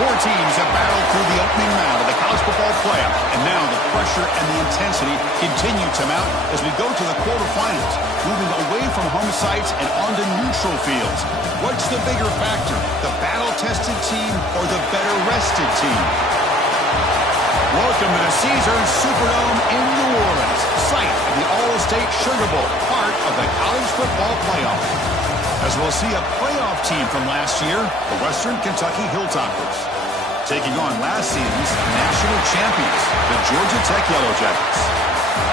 Four teams have battled through the opening round of the college football playoff, and now the pressure and the intensity continue to mount as we go to the quarterfinals, moving away from home sites and onto neutral fields. What's the bigger factor, the battle-tested team or the better-rested team? Welcome to the Caesars Superdome in New Orleans, site of the All-State Sugar Bowl, part of the college football playoff. As we'll see a playoff team from last year, the Western Kentucky Hilltoppers, taking on last season's national champions, the Georgia Tech Yellow Jackets.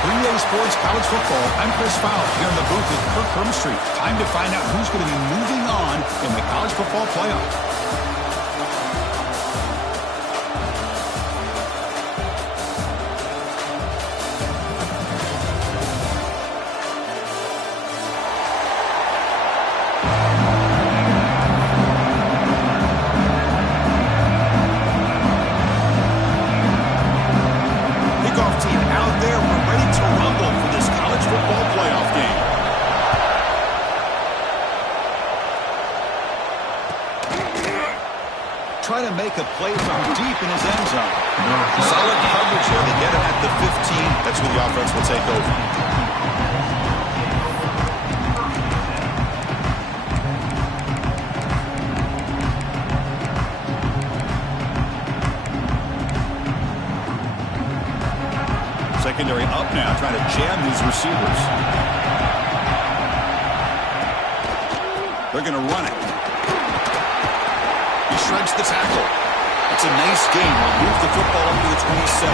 3A Sports College Football, I'm Chris Fowler, here in the booth with Kirk Hermstreet. Time to find out who's going to be moving on in the college football playoff. Try to make a play from deep in his end zone. Solid coverage here. They get him at the 15. That's where the offense will take over. Secondary up now, trying to jam these receivers. They're going to run it. Shreds the tackle. It's a nice game. We'll move the football up to the 27.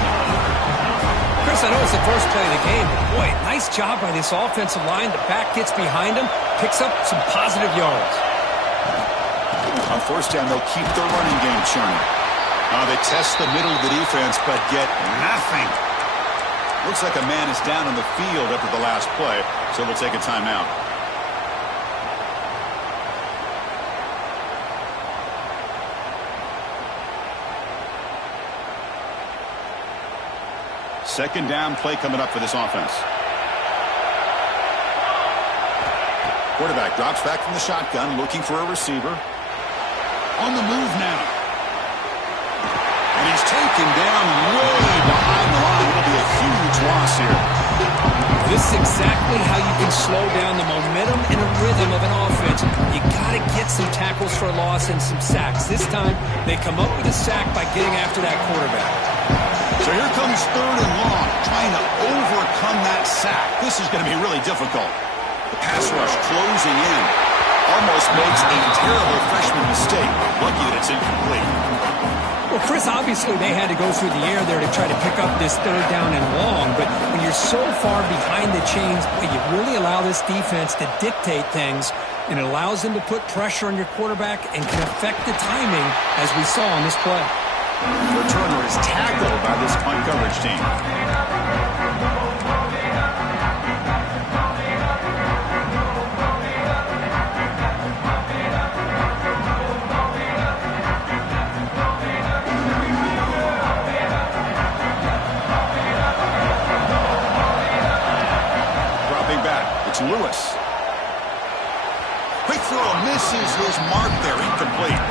Chris, I know it's the first play of the game, but boy, nice job by this offensive line. The back gets behind him, picks up some positive yards. On first down, they'll keep their running game churning. They test the middle of the defense, but get nothing. Looks like a man is down on the field after the last play, so they'll take a timeout. Second down play coming up for this offense. Quarterback drops back from the shotgun, looking for a receiver. On the move now. And he's taken down way behind the line. It'll be a huge loss here. This is exactly how you can slow down the momentum and a rhythm of an offense. You got to get some tackles for a loss and some sacks. This time, they come up with a sack by getting after that quarterback. So here comes third and long, trying to overcome that sack. This is going to be really difficult. The pass rush closing in. Almost makes a terrible freshman mistake. Lucky that it's incomplete. Well, Chris, obviously they had to go through the air there to try to pick up this third down and long. But when you're so far behind the chains, you really allow this defense to dictate things. And it allows them to put pressure on your quarterback and can affect the timing, as we saw on this play. The returner is tackled by this punt coverage team. Dropping back, it's Lewis. Quick throw, misses his mark there, incomplete.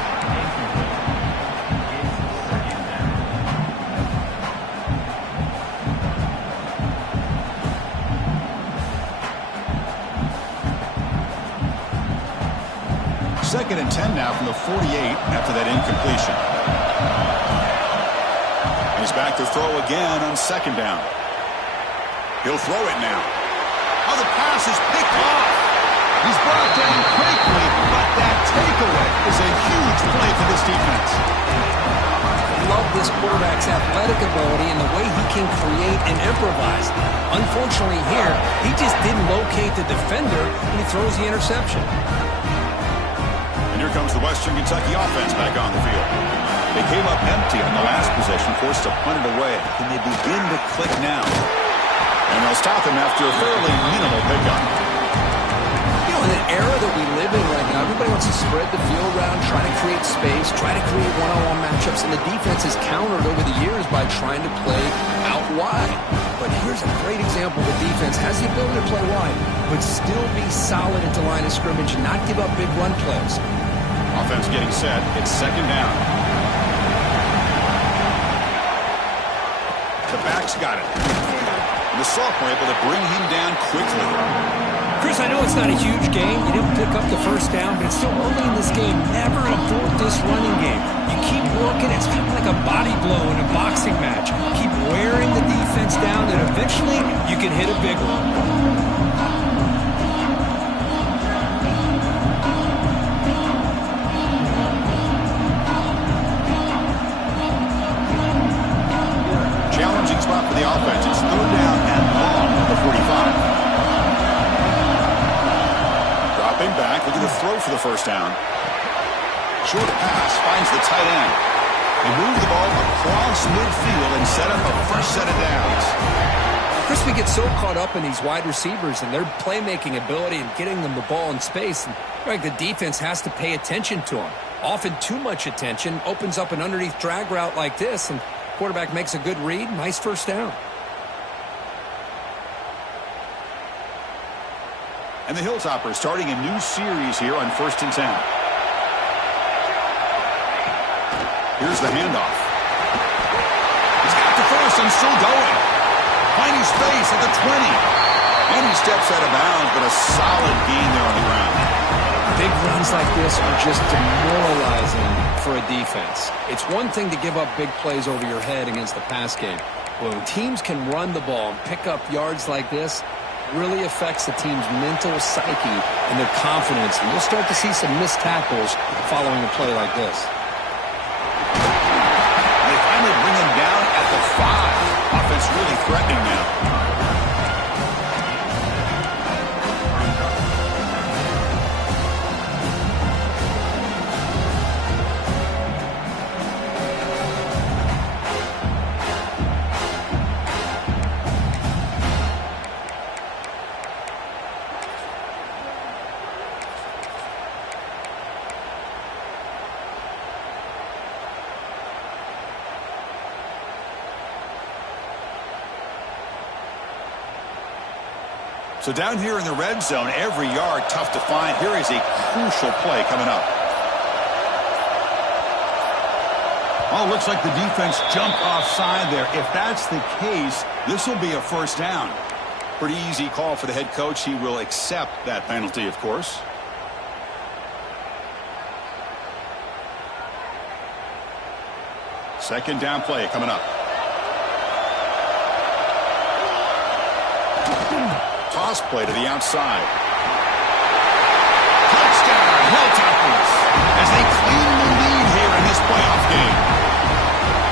Second and 10 now from the 48 after that incompletion. He's back to throw again on second down. He'll throw it now. Oh, the pass is picked off. He's brought down quickly, but that takeaway is a huge play for this defense. I love this quarterback's athletic ability and the way he can create and improvise. Unfortunately here, he just didn't locate the defender and he throws the interception. Here comes the Western Kentucky offense back on the field. They came up empty on the last possession, forced to punt it away. And they begin to click now. And they'll stop him after a fairly minimal pickup. You know, in an era that we live in right now, everybody wants to spread the field around, try to create space, try to create one-on-one matchups, and the defense has countered over the years by trying to play out wide. But here's a great example. The defense has the ability to play wide, but still be solid at the line of scrimmage and not give up big run plays. Offense getting set. It's second down. back's got it. And the sophomore able to bring him down quickly. Chris, I know it's not a huge game. You didn't pick up the first down, but it's still early in this game. Never abort this running game. You keep working. It's kind of like a body blow in a boxing match. Keep wearing the defense down, and eventually you can hit a big one. Spot for the offense. It's third down and long at the 45. Dropping back, looking to throw for the first down. Short pass finds the tight end. They move the ball across midfield and set up a fresh set of downs. Chris, we get so caught up in these wide receivers and their playmaking ability and getting them the ball in space. And like the defense has to pay attention to them. Often too much attention opens up an underneath drag route like this, and quarterback makes a good read. Nice first down. And the Hilltoppers starting a new series here on 1st and 10. Here's the handoff. He's got the first and still going. Finding space at the 20. And he steps out of bounds, but a solid gain there on the ground. Big runs like this are just demoralizing for a defense. It's one thing to give up big plays over your head against the pass game. When teams can run the ball and pick up yards like this, really affects the team's mental psyche and their confidence. And you'll start to see some missed tackles following a play like this. They finally bring him down at the 5. Offense really threatening now. So down here in the red zone, every yard tough to find. Here is a crucial play coming up. Oh, looks like the defense jumped offside there. If that's the case, this will be a first down. Pretty easy call for the head coach. He will accept that penalty, of course. Second down play coming up. Toss play to the outside. Touchdown, Hilltoppers, as they claim the lead here in this playoff game.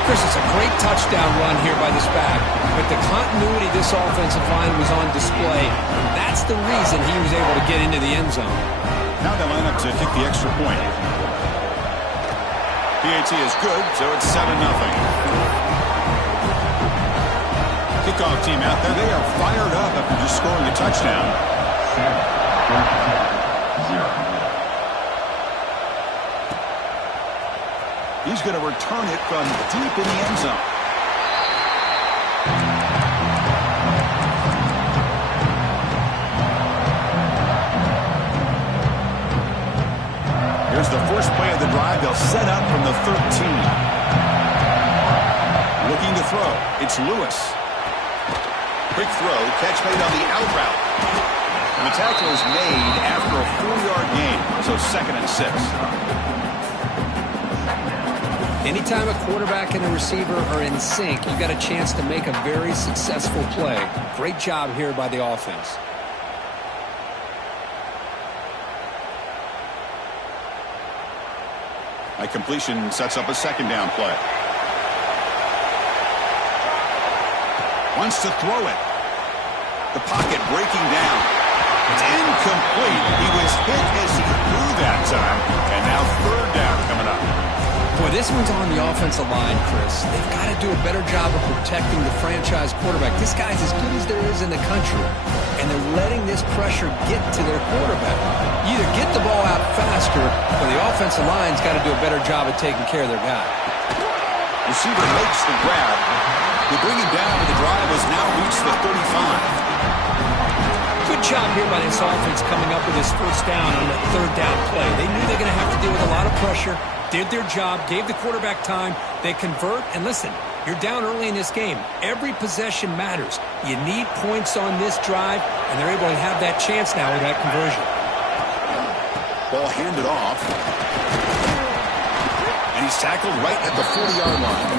Chris, it's a great touchdown run here by this back, but the continuity of this offensive line was on display, and that's the reason he was able to get into the end zone. Now they line up to kick the extra point. PAT is good, so it's 7-0. Kickoff team out there, they are fired up after just scoring a touchdown. He's going to return it from deep in the end zone. Here's the first play of the drive. They'll set up from the 13. Looking to throw. It's Lewis. Quick throw, catch made on the out route. And the tackle is made after a 4-yard gain, so 2nd and 6. Anytime a quarterback and a receiver are in sync, you've got a chance to make a very successful play. Great job here by the offense. A completion sets up a 2nd down play. Wants to throw it. The pocket breaking down. It's incomplete. He was hit as he threw that time. And now 3rd down coming up. Boy, this one's on the offensive line, Chris. They've got to do a better job of protecting the franchise quarterback. This guy's as good as there is in the country. And they're letting this pressure get to their quarterback. You either get the ball out faster, or the offensive line's got to do a better job of taking care of their guy. Receiver makes the grab. They bring him down, but the drive has now reached the 35. Good job here by this offense coming up with this first down on the 3rd down play. They knew they were going to have to deal with a lot of pressure, did their job, gave the quarterback time. They convert, and listen, You're down early in this game. Every possession matters. You need points on this drive, and they're able to have that chance now with that conversion. Ball handed off. And he's tackled right at the 40-yard line.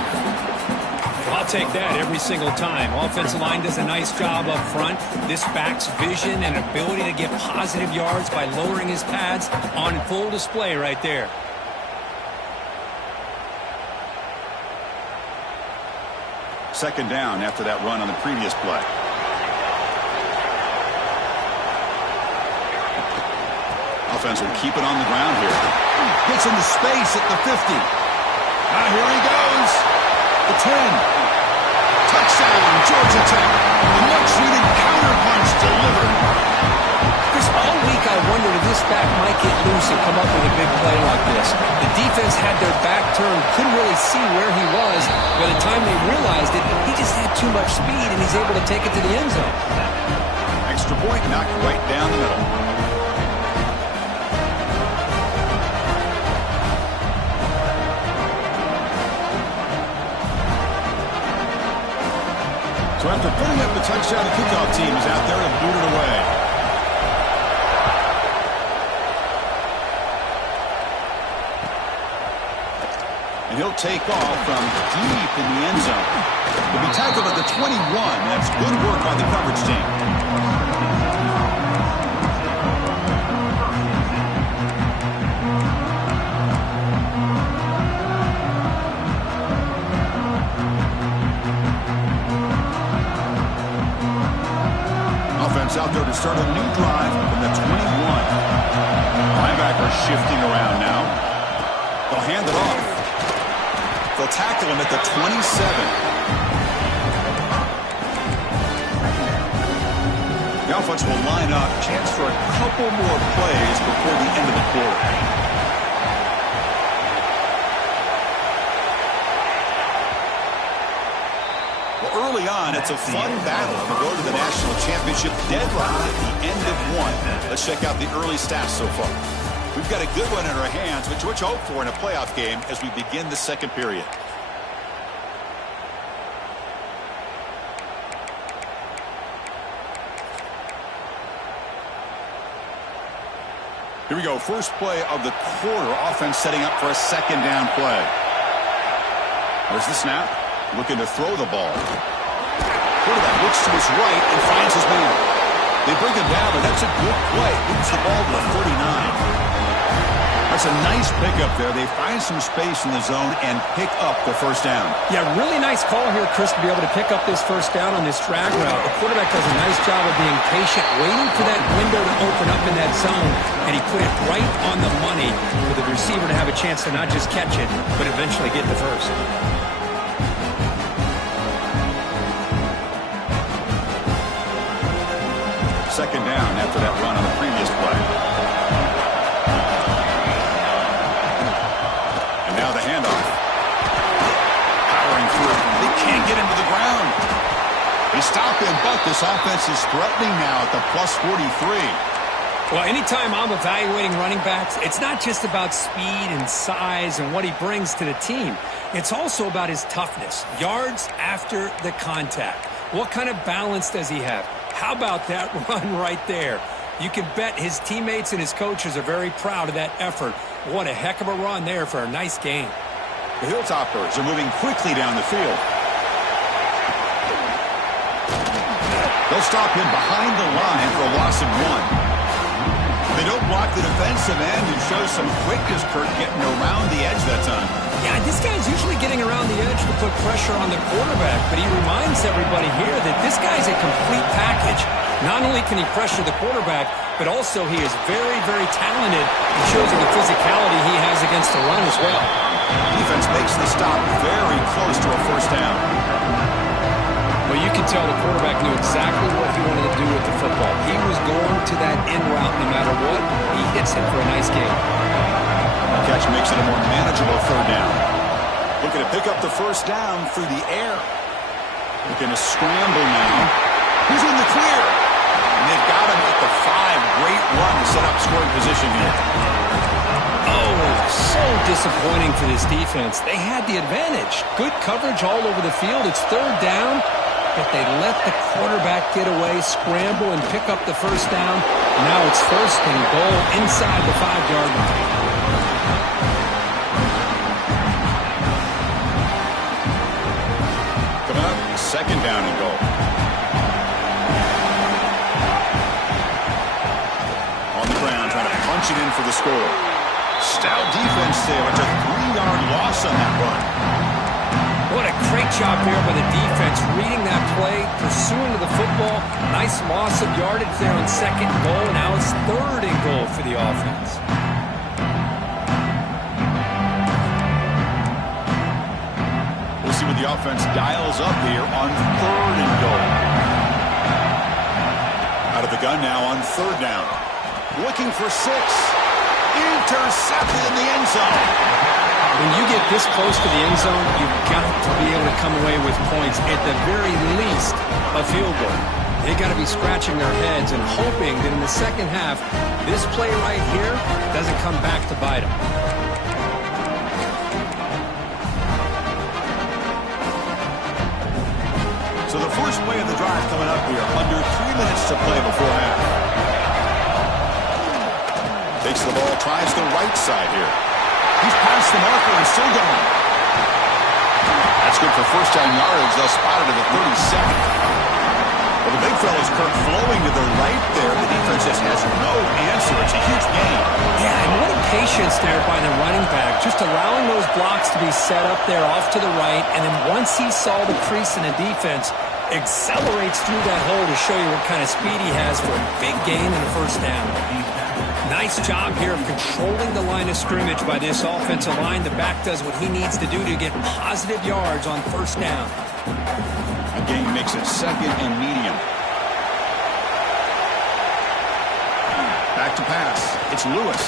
Well, I'll take that every single time. Offensive line does a nice job up front. This back's vision and ability to get positive yards by lowering his pads on full display right there. Second down after that run on the previous play. Offense will keep it on the ground here. Gets into space at the 50. Here he goes. The 10. Touchdown, Georgia Tech. A much-needed counterpunch delivered. Chris, all week I wondered if this back might get loose and come up with a big play like this. The defense had their back turned, couldn't really see where he was. By the time they realized it, he just had too much speed, and he's able to take it to the end zone. Extra point knocked right down the middle. So after putting up the touchdown, the kickoff team is out there to boot it away. And he'll take off from deep in the end zone. He'll be tackled at the 21. That's good work by the coverage team. Out there to start a new drive from the 21. Linebacker shifting around now. They'll hand it off. They'll tackle him at the 27. The offense will line up. Chance for a couple more plays before the end of the quarter. Early on, it's a fun battle to go to the national championship deadline at the end of one. Let's check out the early stats so far. We've got a good one in our hands, which we hope for in a playoff game as we begin the second period. Here we go. First play of the quarter. Offense setting up for a second down play. There's the snap. Looking to throw the ball. Quarterback looks to his right and finds his man. They bring him down, but that's a good play. Moves the ball to the 39. That's a nice pickup there. They find some space in the zone and pick up the first down. Yeah, really nice call here, Chris, to be able to pick up this first down on this drag route. The quarterback does a nice job of being patient, waiting for that window to open up in that zone, and he put it right on the money for the receiver to have a chance to not just catch it, but eventually get the first. Second down after that run on the previous play. And now the handoff. Powering through. They can't get him to the ground. They stop him, but this offense is threatening now at the plus 43. Well, anytime I'm evaluating running backs, it's not just about speed and size and what he brings to the team. It's also about his toughness. Yards after the contact. What kind of balance does he have? How about that run right there? You can bet his teammates and his coaches are very proud of that effort. What a heck of a run there for a nice game. The Hilltoppers are moving quickly down the field. They'll stop him behind the line for a loss of 1. They don't block the defensive end and show some quickness, Kurt, getting around the edge that time. Yeah, this guy's usually getting around the edge to put pressure on the quarterback, but he reminds everybody here that this guy's a complete package. Not only can he pressure the quarterback, but also he is very, very talented. It shows in the physicality he has against the run as well. Defense makes the stop very close to a first down. Well, you can tell the quarterback knew exactly what he wanted to do with the football. He was going to that end route no matter what. He hits it for a nice gain. The catch makes it a more manageable third down. Looking to pick up the first down through the air. Looking to scramble now. He's in the clear. And they've got him at the 5. Great run to set up scoring position here. Oh, so disappointing for this defense. They had the advantage. Good coverage all over the field. It's third down, but they let the quarterback get away, scramble, and pick up the first down. Now it's first and goal inside the 5-yard line. Coming up, second down and goal. On the ground, trying to punch it in for the score. Stout defense there. It's a 3-yard loss on that run. What a great job here by the defense, reading that play, pursuing to the football. Nice loss of yardage there on second and goal. Now it's third and goal for the offense. We'll see what the offense dials up here on third and goal. Out of the gun now on third down. Looking for 6. Intercepted in the end zone. When you get this close to the end zone, you've got to be able to come away with points, at the very least a field goal. They got to be scratching their heads and hoping that in the second half, this play right here doesn't come back to bite them. So the first play of the drive coming up here, under 3 minutes to play before half. Takes the ball, tries the right side here. He's past the marker and still going. That's good for first down yardage. They'll spot it at the 32nd. Well, the big fella's Kirk flowing to the right there. The defense just has no answer. It's a huge gain. Yeah, and what a patience there by the running back. Just allowing those blocks to be set up there off to the right. And then once he saw the crease in the defense, accelerates through that hole to show you what kind of speed he has for a big gain and a first down. Nice job here of controlling the line of scrimmage by this offensive line. The back does what he needs to do to get positive yards on first down. Again, he makes it second and medium. Back to pass. It's Lewis.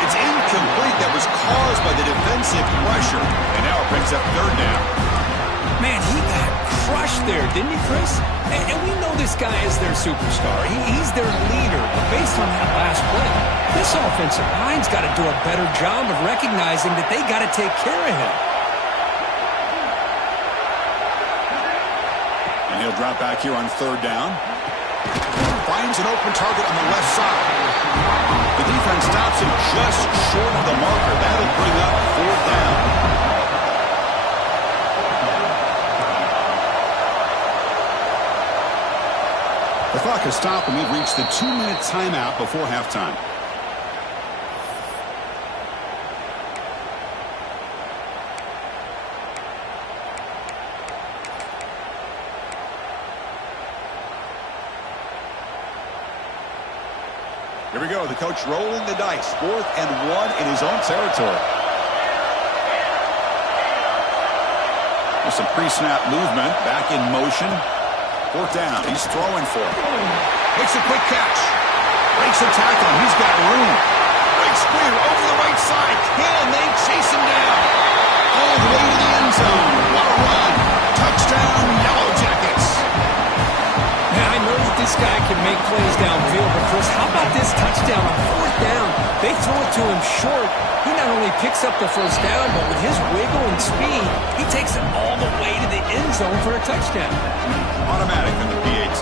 It's incomplete. That was caused by the defensive pressure. And now it brings up third down. Man, he got crushed there, didn't he, Chris? And we know this guy is their superstar. He's their leader. But based on that last play, this offensive line's got to do a better job of recognizing that they got to take care of him. And he'll drop back here on third down. Finds an open target on the left side. The defense stops him just short of the marker. That'll bring up fourth down. The clock has stopped, and we've reached the 2-minute timeout before halftime. Here we go. The coach rolling the dice. 4th and 1 in his own territory. With some pre-snap movement. Back in motion. 4th down. He's throwing for it. Makes a quick catch. Breaks a tackle. He's got room. Breaks clear over the right side. Can they chase him down? All the way to the end zone. What a run. Touchdown, Yellow Jackets. Now, I know that this guy can make plays downfield, but Chris, how about this touchdown on 4th down? They throw it to him short. He not only picks up the first down, but with his wiggle and speed, he takes it all the way to the end zone for a touchdown. Automatic in the PAT.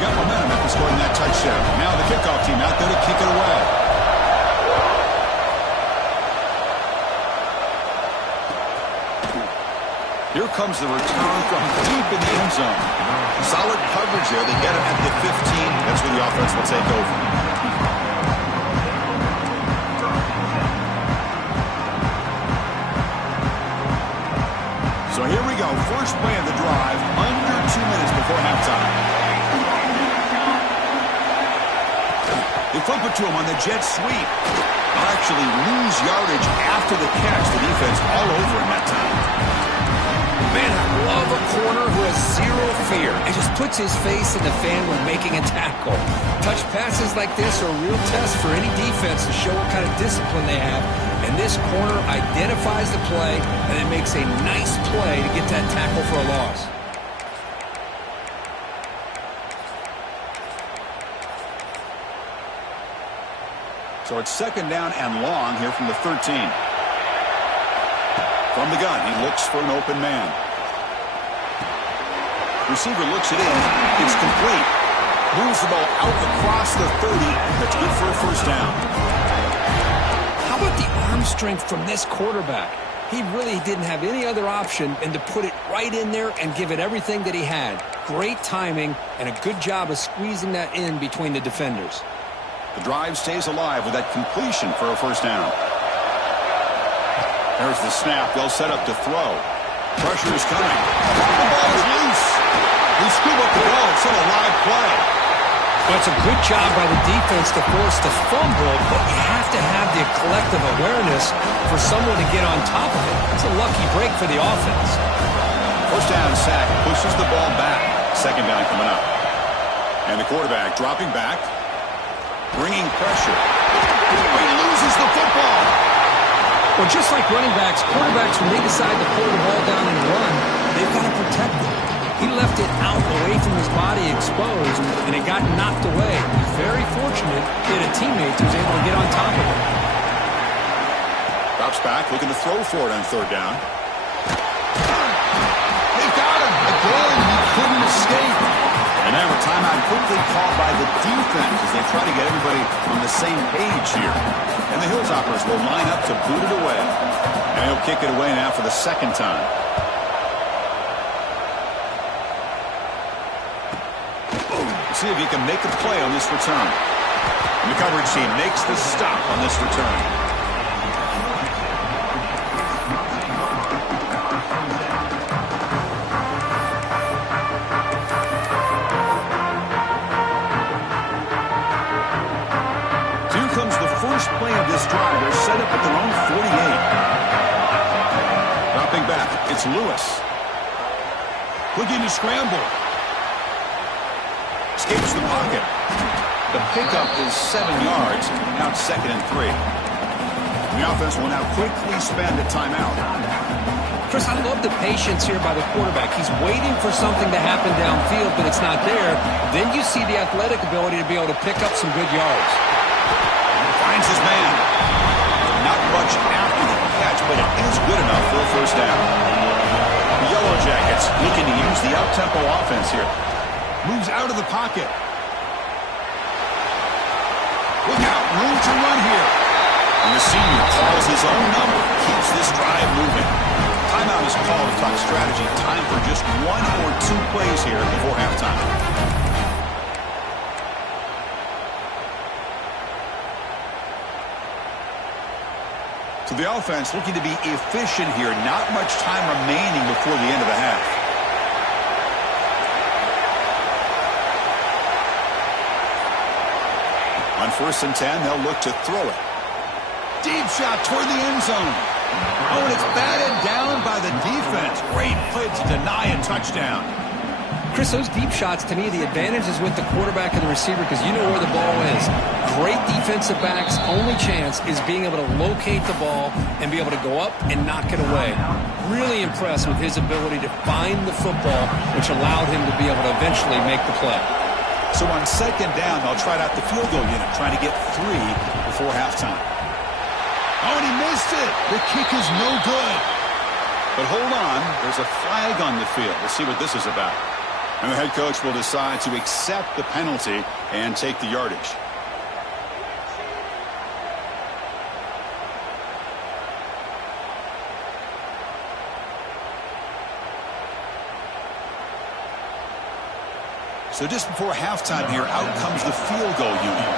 Got momentum after scoring that touchdown. Now the kickoff team out there to kick it away. Here comes the return from deep in the end zone. Solid coverage there. They get it at the 15. That's where the offense will take over. So here we go. First play of the drive. Under 2 minutes before halftime. They flip it to him on the jet sweep. They'll actually lose yardage after the catch. The defense all over him that time. Man, I love a corner who has zero fear and just puts his face in the fan when making a tackle. Touch passes like this are a real test for any defense to show what kind of discipline they have. And this corner identifies the play and it makes a nice play to get that tackle for a loss. So it's second down and long here from the 13. From the gun, he looks for an open man. Receiver looks it in. It's complete. Moves the ball out across the 30. That's good for a first down. How about the arm strength from this quarterback? He really didn't have any other option than to put it right in there and give it everything that he had. Great timing and a good job of squeezing that in between the defenders. The drive stays alive with that completion for a first down. There's the snap. They'll set up to throw. Pressure is coming. The ball is loose. They scoop up the ball. It's still a live play. Well, it's a good job by the defense to force the fumble, but you have to have the collective awareness for someone to get on top of it. It's a lucky break for the offense. First down sack pushes the ball back. Second down coming up. And the quarterback dropping back, bringing pressure. He loses the football. Well, just like running backs, quarterbacks, when they decide to pull the ball down and run, they've got to protect it. He left it out away from his body exposed, and it got knocked away. He's very fortunate he had a teammate who was able to get on top of it. Drops back, looking to throw for it on third down. They got him. Again, he couldn't escape. And now a timeout quickly called by the defense as they try to get everybody on the same page here. And the Hilltoppers will line up to boot it away. And he'll kick it away now for the second time. See if he can make a play on this return. And the coverage team makes the stop on this return. Here comes the first play of this drive. They're set up at their own 48. Dropping back, it's Lewis. Looking to scramble. Escapes the pocket. The pickup is 7 yards. Now it's 2nd and 3. The offense will now quickly spend a timeout. Chris, I love the patience here by the quarterback. He's waiting for something to happen downfield, but it's not there. Then you see the athletic ability to be able to pick up some good yards. Finds his man. Not much after the catch, but it is good enough for a first down. The Yellow Jackets looking to use the up-tempo offense here. Moves out of the pocket. Look out, room to run here. And the senior calls his own number, keeps this drive moving. Timeout is called to talk strategy. Time for just 1 or 2 plays here before halftime. So the offense looking to be efficient here. Not much time remaining before the end of the half. On 1st and 10, they'll look to throw it. Deep shot toward the end zone. Oh, and it's batted down by the defense. Great play to deny a touchdown. Chris, those deep shots, to me, the advantage is with the quarterback and the receiver because you know where the ball is. Great defensive backs' only chance is being able to locate the ball and be able to go up and knock it away. Really impressed with his ability to find the football, which allowed him to be able to eventually make the play. So on 2nd down, they'll try out the field goal unit, trying to get 3 before halftime. Oh, and he missed it. The kick is no good. But hold on, there's a flag on the field. Let's see what this is about. And the head coach will decide to accept the penalty and take the yardage. So just before halftime here, out comes the field goal unit.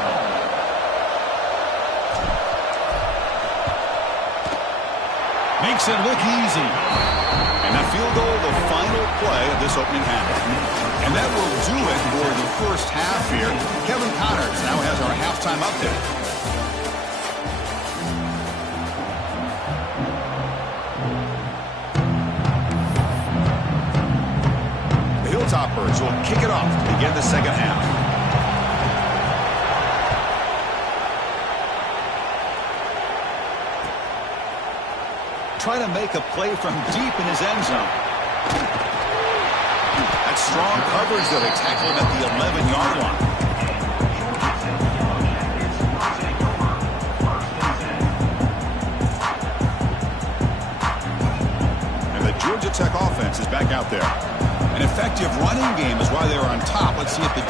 Makes it look easy. And that field goal, the final play of this opening half. And that will do it for the first half here. Kevin Connors now has our halftime update. The Hilltoppers will kick it off to begin the second half. Trying to make a play from deep in his end zone. That's strong coverage, though. They tackle him at the 11-yard line.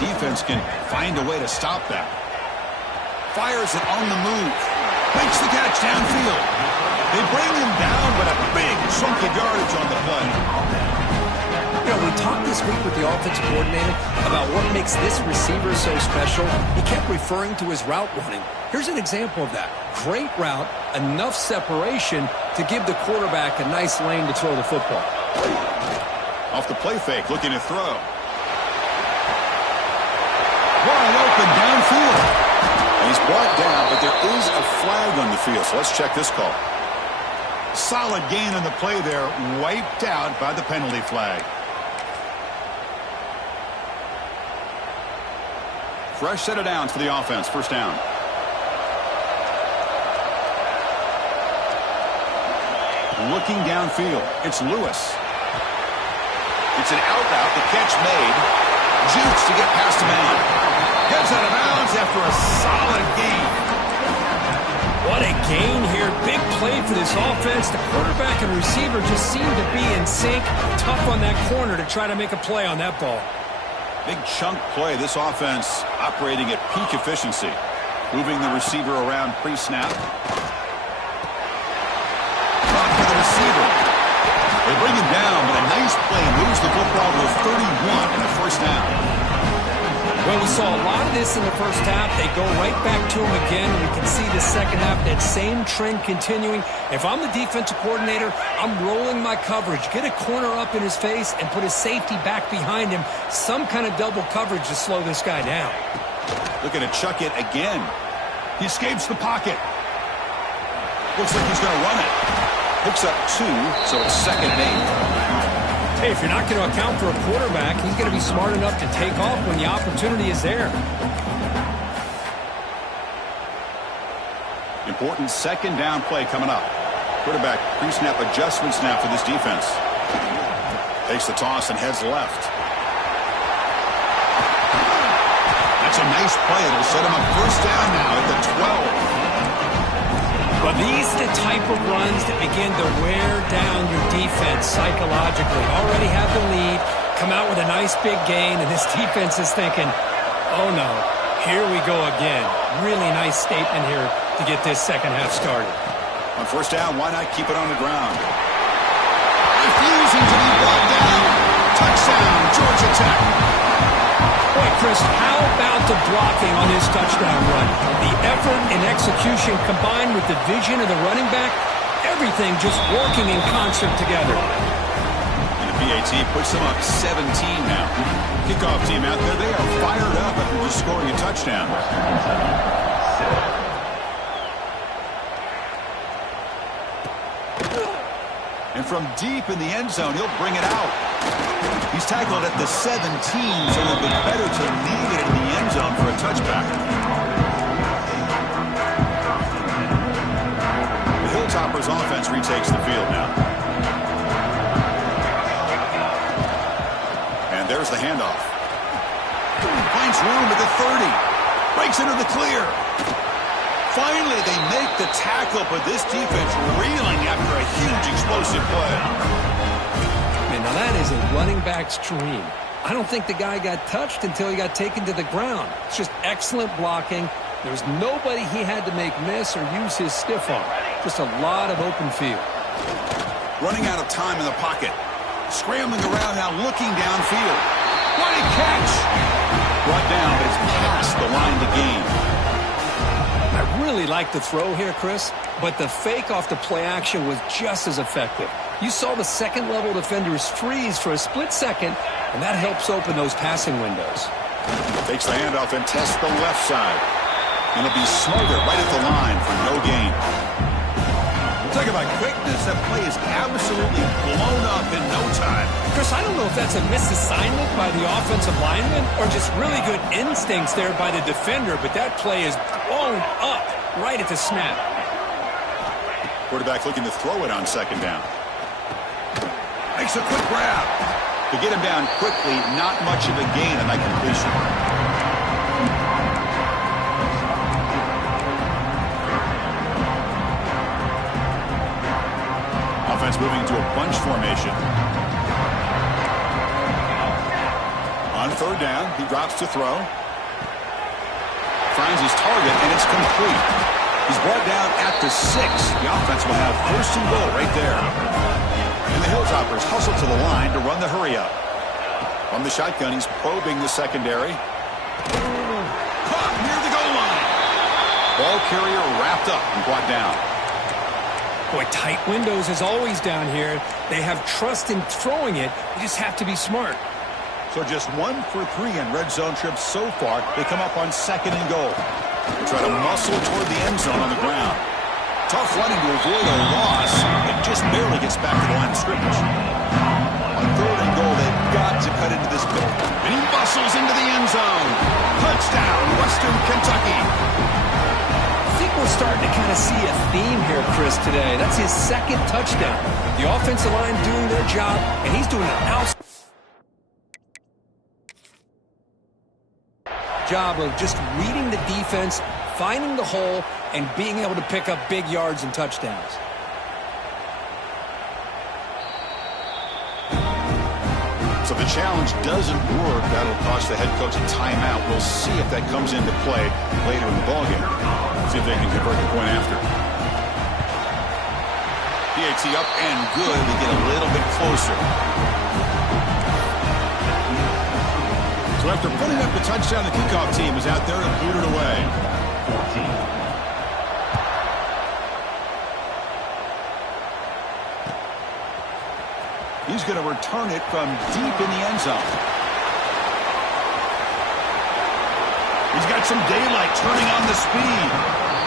defense can find a way to stop that. Fires it on the move. Makes the catch downfield. They bring him down, but a big chunk of yardage on the play. You know, we talked this week with the offensive coordinator about what makes this receiver so special. He kept referring to his route running. Here's an example of that. Great route, enough separation to give the quarterback a nice lane to throw the football. Off the play fake, looking to throw. Wide open downfield. And he's brought down, but there is a flag on the field, so let's check this call. Solid gain on the play there, wiped out by the penalty flag. Fresh set of downs for the offense. First down. Looking downfield. It's Lewis. It's an out route. The catch made. Jukes to get past a man. Gets out of bounds after a solid gain. What a gain here. Big play for this offense. The quarterback and receiver just seem to be in sync. Tough on that corner to try to make a play on that ball. Big chunk play. This offense operating at peak efficiency. Moving the receiver around pre-snap. Caught for the receiver. They bring him down, but a nice play moves the football to a 31 in the first down. Well, we saw a lot of this in the first half. They go right back to him again. We can see the second half, that same trend continuing. If I'm the defensive coordinator, I'm rolling my coverage. Get a corner up in his face and put his safety back behind him. Some kind of double coverage to slow this guy down. Looking to chuck it again. He escapes the pocket. Looks like he's going to run it. Picks up 2, so it's second and 8. Hey, if you're not going to account for a quarterback, he's going to be smart enough to take off when the opportunity is there. Important second down play coming up. Quarterback pre-snap adjustments now for this defense. Takes the toss and heads left. That's a nice play. It'll set him up first down now at the 12. But these are the type of runs that begin to wear down your defense psychologically. Already have the lead, come out with a nice big gain, and this defense is thinking, oh no, here we go again. Really nice statement here to get this second half started. On first down, why not keep it on the ground? Refusing to be brought down. Touchdown, Georgia Tech. Boy, Chris, how about the blocking on his touchdown run? The effort and execution combined with the vision of the running back, everything just working in concert together. And the PAT puts them up 17 now. Kickoff team out there, they are fired up after just scoring a touchdown. And from deep in the end zone, he'll bring it out. He's tackled at the 17, so it would be better to leave it in the end zone for a touchback. The Hilltoppers offense retakes the field now. And there's the handoff. Finds room at the 30. Breaks into the clear. Finally, they make the tackle, but this defense reeling after a huge explosive play. Man, now that is a running back's dream. I don't think the guy got touched until he got taken to the ground. It's just excellent blocking. There's nobody he had to make miss or use his stiff arm. Just a lot of open field. Running out of time in the pocket. Scrambling around now, looking downfield. What a catch! Brought down, but it's past the line to gain. I really like the throw here, Chris, but the fake off the play action was just as effective. You saw the second-level defenders freeze for a split second, and that helps open those passing windows. Takes the handoff and tests the left side. And it'll be smothered right at the line for no gain. Talk about quickness. That play is absolutely blown up in no time. Chris, I don't know if that's a misassignment by the offensive lineman or just really good instincts there by the defender, but that play is blown up right at the snap. Quarterback looking to throw it on second down. Makes a quick grab. To get him down quickly, not much of a gain on that completion. Offense moving into a bunch formation. On third down. He drops to throw. Finds his target, and it's complete. He's brought down at the 6. The offense will have first and goal right there. And the Hilltoppers hustle to the line to run the hurry-up. From the shotgun, he's probing the secondary. Caught near the goal line. Ball carrier wrapped up and brought down. Boy, tight windows as always down here. They have trust in throwing it. They just have to be smart. So just 1 for 3 in red zone trips so far. They come up on second and goal. They try to muscle toward the end zone on the ground. Tough running to avoid a loss. It just barely gets back to the line of scrimmage. On third and goal, they've got to cut into this bit. And he muscles into the end zone. Touchdown, Western Kentucky. I think we're starting to kind of see a theme here, Chris, today. That's his second touchdown. The offensive line doing their job, and he's doing an outstanding job of just reading the defense, finding the hole, and being able to pick up big yards and touchdowns. So the challenge doesn't work. That'll cost the head coach a timeout. We'll see if that comes into play later in the ballgame. See if they can convert the point after. PAT up and good to get a little bit closer. So after putting up the touchdown, the kickoff team is out there to boot it away. 14. He's going to return it from deep in the end zone. He's got some daylight turning on the speed.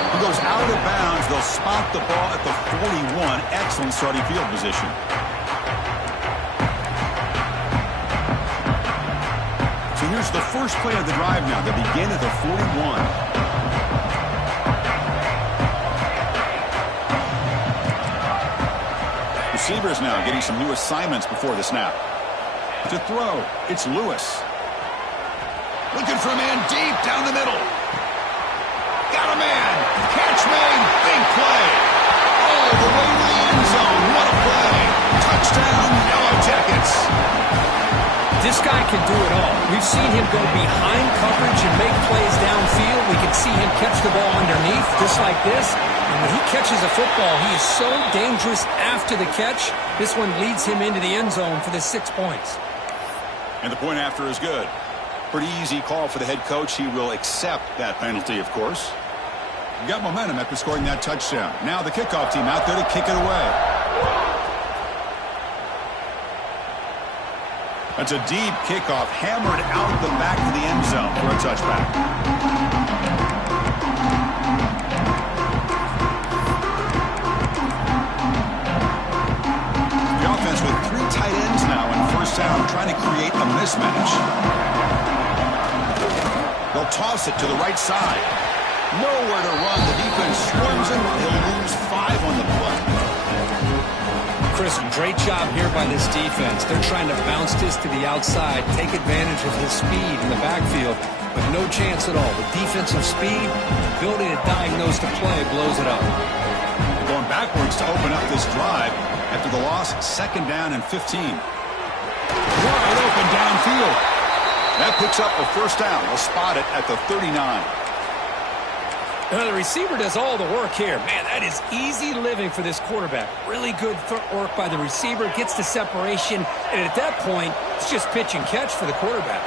He goes out of bounds. They'll spot the ball at the 41. Excellent starting field position. So here's the first play of the drive now. They begin at the 41. Receivers now getting some new assignments before the snap. To throw, it's Lewis. Looking for a man deep down the middle. Got a man. Catch made. Big play. All the way to the end zone. What a play. Touchdown, Yellow Jackets. This guy can do it all. We've seen him go behind coverage and make plays downfield. We can see him catch the ball underneath, just like this. And when he catches a football, he is so dangerous after the catch. This one leads him into the end zone for the 6 points. And the point after is good. Pretty easy call for the head coach. He will accept that penalty, of course. Got momentum after scoring that touchdown. Now the kickoff team out there to kick it away. That's a deep kickoff, hammered out the back of the end zone for a touchback. The offense with 3 tight ends now in first down, trying to create a mismatch. They'll toss it to the right side. Nowhere to run. The defense swarms him. He'll lose 5 on the play. Chris, great job here by this defense. They're trying to bounce this to the outside, take advantage of his speed in the backfield, but no chance at all. The defensive speed, ability to diagnose the play, blows it up. Going backwards to open up this drive after the loss, second down and 15. Wide open downfield. That picks up a first down. They'll spot it at the 39. The receiver does all the work here. Man, that is easy living for this quarterback. Really good footwork by the receiver. Gets the separation. And at that point, it's just pitch and catch for the quarterback.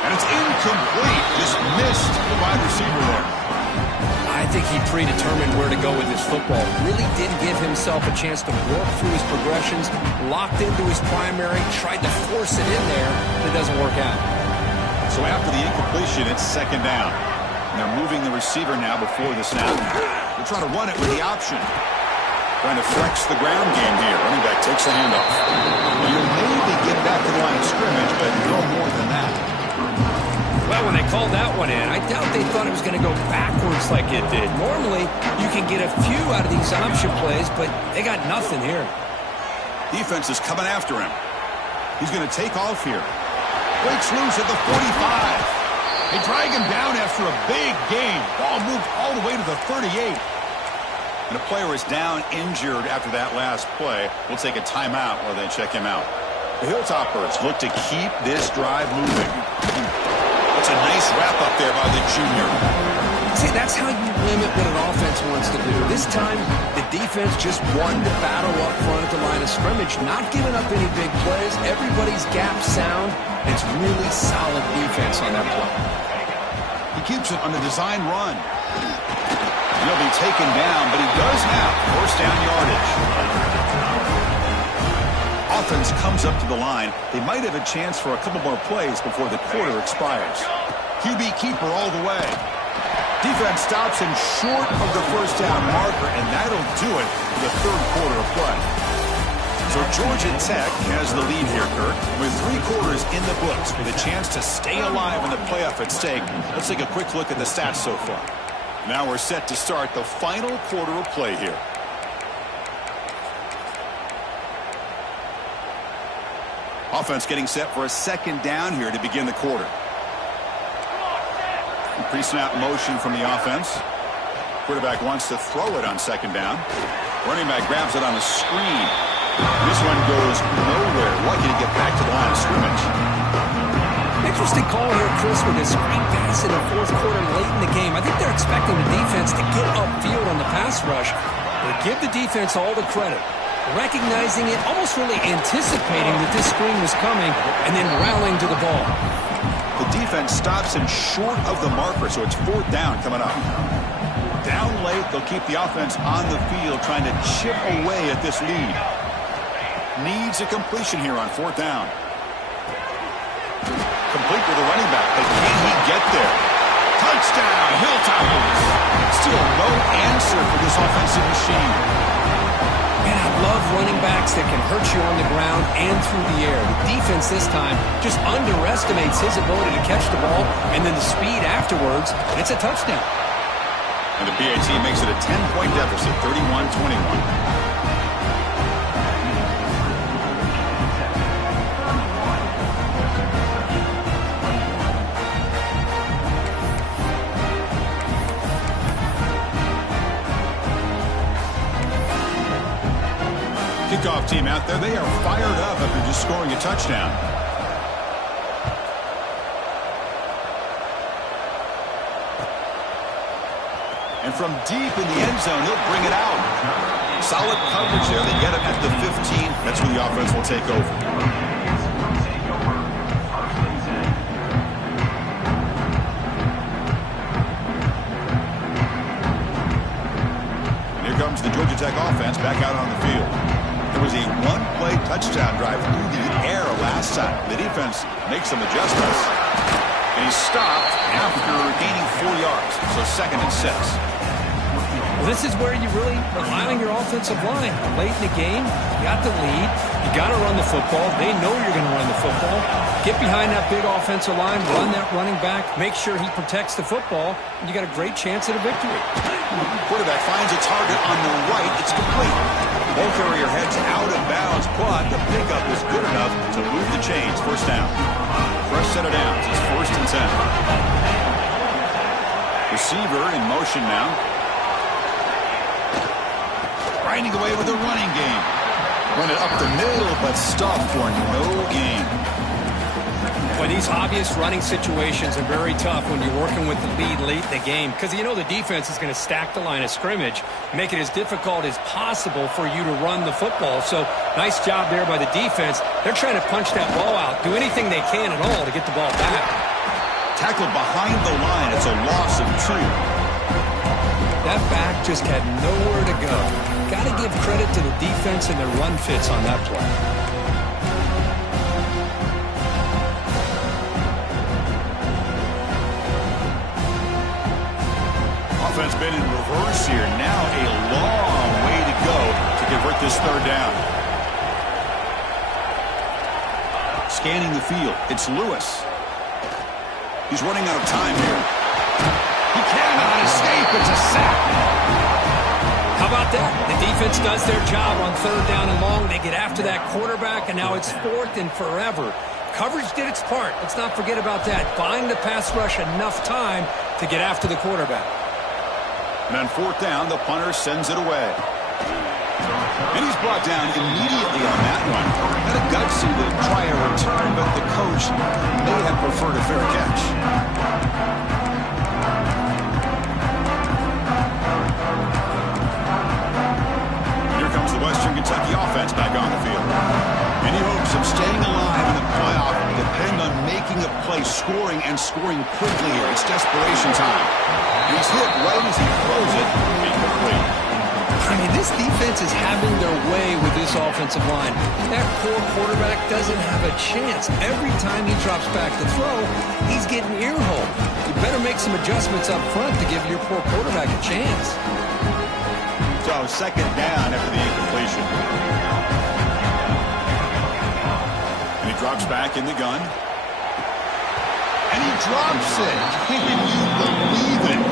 And it's incomplete. Just missed the wide receiver there. I think he predetermined where to go with his football. Really didn't give himself a chance to work through his progressions. Locked into his primary. Tried to force it in there. But it doesn't work out. So after the incompletion, it's second down. And they're moving the receiver now before the snap. They're trying to run it with the option. Trying to flex the ground game here. Running back takes the handoff. You'll maybe get back to the line of scrimmage, but no more than that. Well, when they called that one in, I doubt they thought it was going to go backwards like it did. Normally, you can get a few out of these option plays, but they got nothing here. Defense is coming after him. He's going to take off here. Breaks loose at the 45. They drag him down after a big gain. Ball moved all the way to the 38. And a player is down injured after that last play. We'll take a timeout while they check him out. The Hilltoppers look to keep this drive moving. It's a nice wrap up there by the junior. See, that's how you limit what an offense wants to do. This time, the defense just won the battle up front at the line of scrimmage, not giving up any big plays. Everybody's gap sound. It's really solid defense on that play. He keeps it on the design run. He'll be taken down, but he does have first down yardage. Offense comes up to the line. They might have a chance for a couple more plays before the quarter expires. QB keeper all the way. Defense stops him short of the first down marker, and that'll do it for the third quarter of play. So Georgia Tech has the lead here, Kirk, with 3 quarters in the books with a chance to stay alive in the playoff at stake. Let's take a quick look at the stats so far. Now we're set to start the final quarter of play here. Offense getting set for a second down here to begin the quarter. Pre-snap motion from the offense. Quarterback wants to throw it on second down. Running back grabs it on the screen. This one goes nowhere. Lucky to get back to the line of scrimmage. Interesting call here, Chris, with this screen pass in the fourth quarter late in the game. I think they're expecting the defense to get upfield on the pass rush. But give the defense all the credit. Recognizing it, almost really anticipating that this screen was coming, and then rallying to the ball. The defense stops him short of the marker, so it's fourth down coming up. Down late, they'll keep the offense on the field, trying to chip away at this lead. Needs a completion here on fourth down. Complete with the running back, but can he get there? Touchdown, Hilltoppers! Still no answer for this offensive machine. Man, I love running backs that can hurt you on the ground and through the air. The defense this time just underestimates his ability to catch the ball, and then the speed afterwards, and it's a touchdown. And the PAT makes it a 10-point deficit, 31-21. Kickoff team out there, they are fired up after just scoring a touchdown. And from deep in the end zone, he'll bring it out. Solid coverage there. They get him at the 15. That's where the offense will take over. And here comes the Georgia Tech offense back out on the field. There was a one-play touchdown drive through the air last time. The defense makes some adjustments. And he's stopped after gaining 4 yards. So 2nd and 6. Well, this is where you really rely on your offensive line. Late in the game, you got the lead. You got to run the football. They know you're going to run the football. Get behind that big offensive line, run that running back, make sure he protects the football, and you got a great chance at a victory. Quarterback finds a target on the right. It's complete. Ball carrier heads out of bounds, but the pickup is good enough to move the chains. First down. Fresh set of downs. It's 1st and 10. Receiver in motion now. Grinding away with the running game. Run it up the middle, but stop for no gain. Well, these obvious running situations are very tough when you're working with the lead late in the game because you know the defense is going to stack the line of scrimmage, make it as difficult as possible for you to run the football. So nice job there by the defense. They're trying to punch that ball out, do anything they can at all to get the ball back. Tackled behind the line. It's a loss of 2. That back just had nowhere to go. Got to give credit to the defense and their run fits on that play. Offense been in reverse here. Now a long way to go to convert this 3rd down. Scanning the field. It's Lewis. He's running out of time here. He cannot escape. It's a sack. How about that? The defense does their job on 3rd down and long. They get after that quarterback, and now it's 4th and forever. Coverage did its part. Let's not forget about that. Buying the pass rush enough time to get after the quarterback. And on 4th down, the punter sends it away. And he's brought down immediately on that one. Kind of gutsy to try a return, but the coach may have preferred a fair catch. Here comes the Western Kentucky offense back on the field. Any hopes of staying alive in the playoff depend on making a play, scoring, and scoring quickly here. It's desperation time. And he's hit right as he throws it, incomplete. I mean, this defense is having their way with this offensive line. That poor quarterback doesn't have a chance. Every time he drops back to throw, he's getting earholed. You better make some adjustments up front to give your poor quarterback a chance. So second down after the incompletion. And he drops back in the gun. And he drops it. Can you believe it?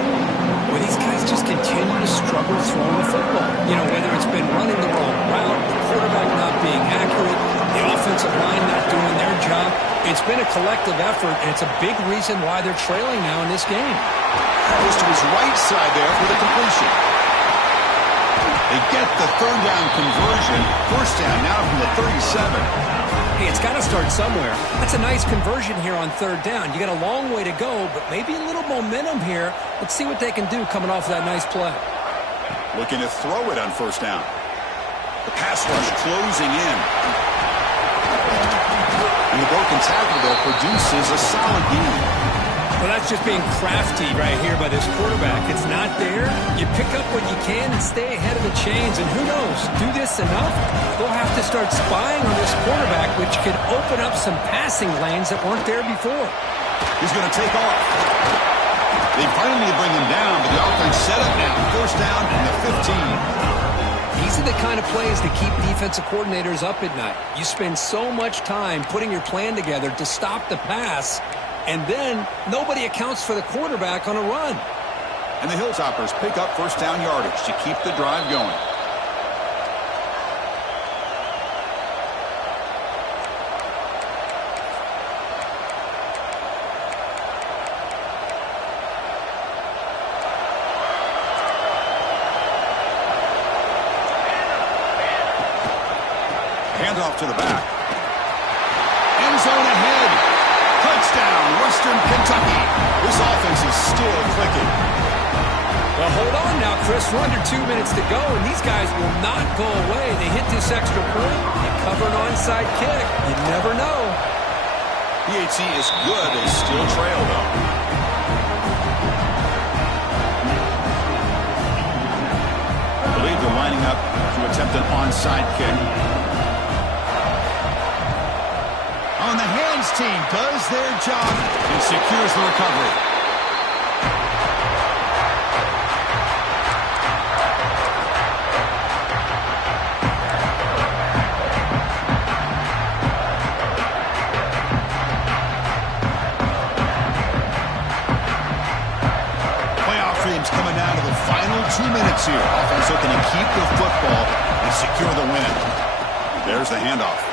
Well, these guys just continue to struggle throwing the football. You know, whether it's been running the wrong route, the quarterback not being accurate, the offensive line not doing their job. It's been a collective effort, and it's a big reason why they're trailing now in this game. Goes to his right side there for the completion. They get the third down conversion. First down now from the 37. Hey, it's got to start somewhere. That's a nice conversion here on third down. You got a long way to go, but maybe a little momentum here. Let's see what they can do coming off of that nice play. Looking to throw it on first down. The pass rush closing in. And the broken tackle, though, produces a solid gain. Well, that's just being crafty right here by this quarterback. It's not there. You pick up what you can and stay ahead of the chains. And who knows, do this enough, they'll have to start spying on this quarterback, which could open up some passing lanes that weren't there before. He's going to take off. They finally bring him down, but the offense set up now. First down and the 15. These are the kind of plays that keep defensive coordinators up at night. You spend so much time putting your plan together to stop the pass, and then nobody accounts for the quarterback on a run. And the Hilltoppers pick up first down yardage to keep the drive going. Handoff to the back. End zone ahead. Touchdown, Western Kentucky. This offense is still clicking. Well, hold on now, Chris. We're under 2 minutes to go, and these guys will not go away. They hit this extra point. They cover an onside kick. You never know. PHC is good. They still trail, though. I believe they're lining up to attempt an onside kick. On the hands team does their job and secures the recovery. Playoff dreams coming down to the final 2 minutes here. Offense looking to keep the football and secure the win. There's the handoff.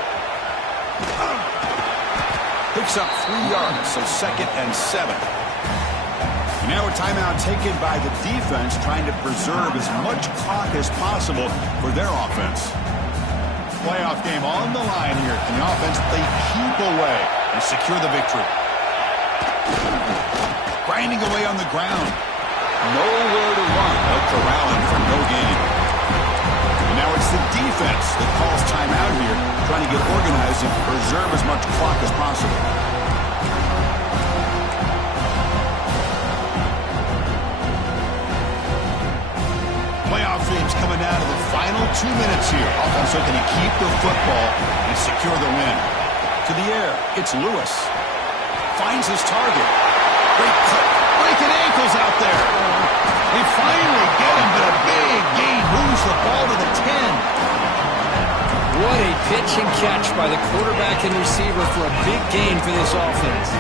Picks up 3 yards, so second and 7. And now a timeout taken by the defense, trying to preserve as much clock as possible for their offense. Playoff game on the line here. Can the offense they keep away and secure the victory? Grinding away on the ground. Nowhere to run, but corralling for no gain. And now it's the defense that calls timeout here, trying to get organized and preserve as much clock as possible. Playoff dreams coming down to the final 2 minutes here. Offense looking to keep the football and secure the win. To the air, it's Lewis. Finds his target. Great cut. Breaking ankles out there. They finally get him, but a big gain moves the ball to the 10. What a pitch and catch by the quarterback and receiver for a big gain for this offense.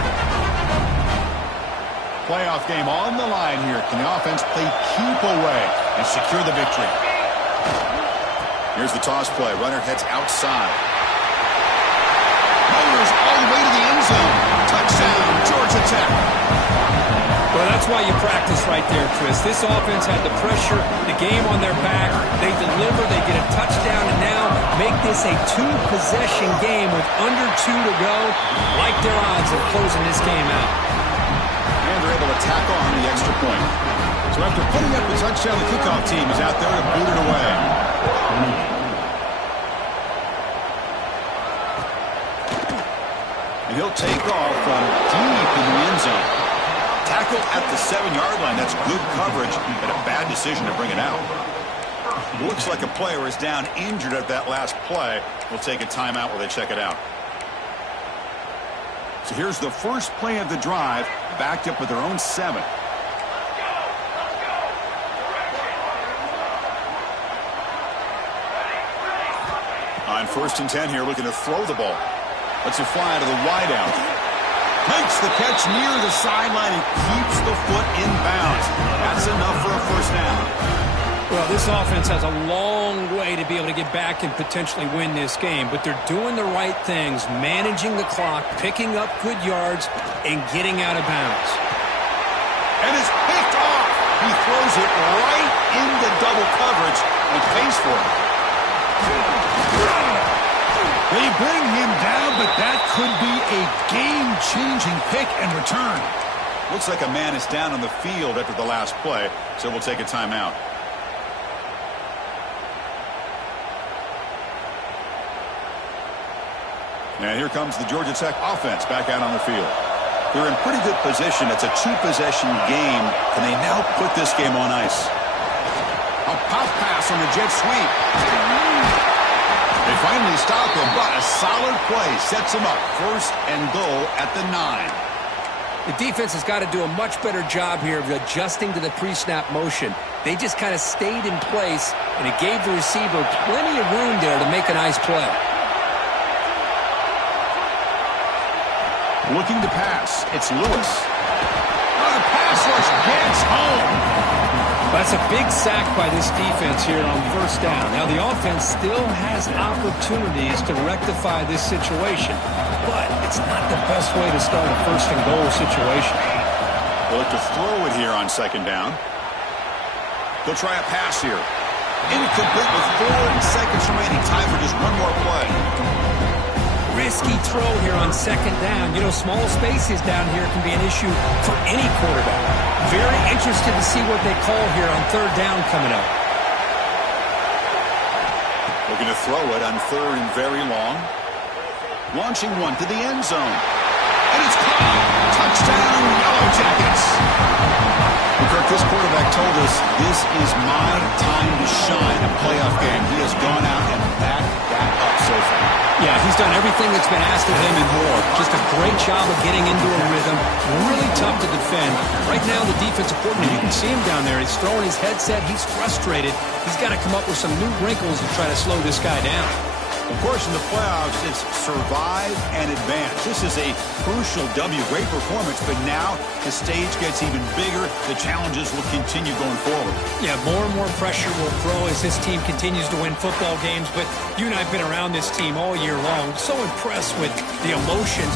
Playoff game on the line here. Can the offense play keep away and secure the victory? Here's the toss play. Runner heads outside. Motors all the way to the end zone. Touchdown, Georgia Tech. Well, that's why you practice right there, Chris. This offense had the pressure, the game on their back. They deliver, they get a touchdown, and now make this a two-possession game with under 2 to go. Like their odds of closing this game out. And they're able to tack on the extra point. So after putting up the touchdown, the kickoff team is out there to boot it away. And he'll take off from deep in the end zone. Tackle at the 7-yard line. That's good coverage, but a bad decision to bring it out. Looks like a player is down injured at that last play. We'll take a timeout while they check it out. So here's the first play of the drive, backed up with their own 7. On 1st and 10 here, looking to throw the ball. Lets it fly to the wideout. Makes the catch near the sideline and keeps the foot in bounds. That's enough for a first down. Well, this offense has a long way to be able to get back and potentially win this game, but they're doing the right things, managing the clock, picking up good yards, and getting out of bounds. And it's picked off. He throws it right into double coverage and pays for it. They bring him down, but that could be a game-changing pick and return. Looks like a man is down on the field after the last play, so we'll take a timeout. And here comes the Georgia Tech offense back out on the field. They're in pretty good position. It's a two-possession game. Can they now put this game on ice? A pop pass on the jet sweep. They finally stop him, but a solid play sets him up. 1st and goal at the 9. The defense has got to do a much better job here of adjusting to the pre-snap motion. They just kind of stayed in place, and it gave the receiver plenty of room there to make a nice play. Looking to pass. It's Lewis. Oh, the pass rush gets home. That's a big sack by this defense here on 1st down. Now, the offense still has opportunities to rectify this situation, but it's not the best way to start a 1st and goal situation. They'll look to throw it here on 2nd down. They'll try a pass here. Incomplete with 4 seconds remaining. Time for just one more play. Risky throw here on 2nd down. You know, small spaces down here can be an issue for any quarterback. Very interested to see what they call here on 3rd down coming up. Looking to throw it on 3rd and very long. Launching one to the end zone. And it's caught. Touchdown, Yellow Jackets. Kirk, this quarterback told us this is my time to shine, a playoff game. He has gone out and backed that up so far. Yeah, he's done everything that's been asked of him and more. Just a great job of getting into a rhythm. Really tough to defend. Right now, the defensive coordinator, you can see him down there. He's throwing his headset. He's frustrated. He's got to come up with some new wrinkles to try to slow this guy down. Of course, in the playoffs, it's survive and advance. This is a crucial W. Great performance, but now the stage gets even bigger. The challenges will continue going forward. Yeah, more and more pressure will grow as this team continues to win football games, but you and I have been around this team all year long. So impressed with the emotions,